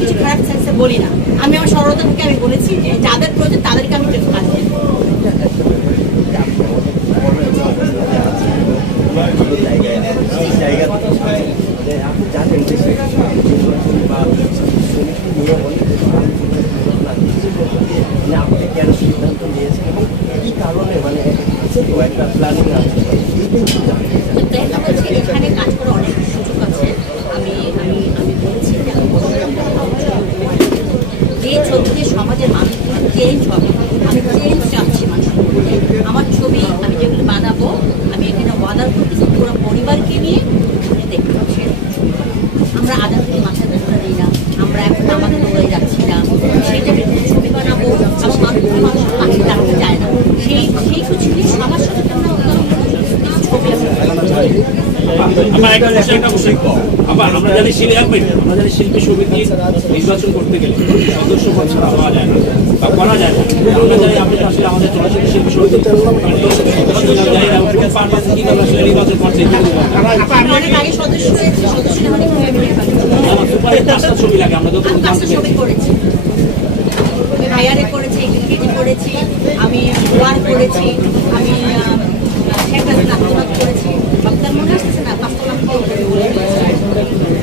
কিছু খারাপ সেন্সে বলি না। আমি আমার সরলতা থেকে আমি বলেছি যে যাদের প্রয়োজন তাদেরকে আমি কাজ দেব। আপনি জানেন যে আপনি কেন সিদ্ধান্ত নিয়েছেন এবং কি কারণে মানে একটা প্ল্যানিং আছে এখানে কাজ করার অনেক সুযোগ আছে। আমি আমি আমি বলেছি যে ছবিতে সমাজের মানুষগুলো চেঞ্জ হবে, আমি চেঞ্জ চাচ্ছি মানুষের মধ্যে। আমার ছবি আমি যেগুলো বানাবো আমি এখানে অর্ডার করতেছি পুরো পরিবারকে নিয়ে দেখতে পাচ্ছি। আমরা আদার থেকে মাথায় ব্যথা দিই না, আমরা এখন আমাদের দৌড়ে যাচ্ছি না, সেইটা ছবি বানাবো মানুষ পাখি রাখতে চায় না। সেই কিছু সবার সাথে ছবি আমরা জানি শিল্পী সমিতি নির্বাচন করতে গেলে সদস্য ছাড়া হওয়া যায় না বা করা যায় না। আমরা জানি আপনি আসলে আমাদের চলাচল শিল্পী সমিতি নির্বাচন করছে ছবি লাগে আমরা যত ছবি করেছি, আমি ভাইয়ারে করেছি, করেছি, আমি ওয়ার করেছি, আমি শেখ হাসিনা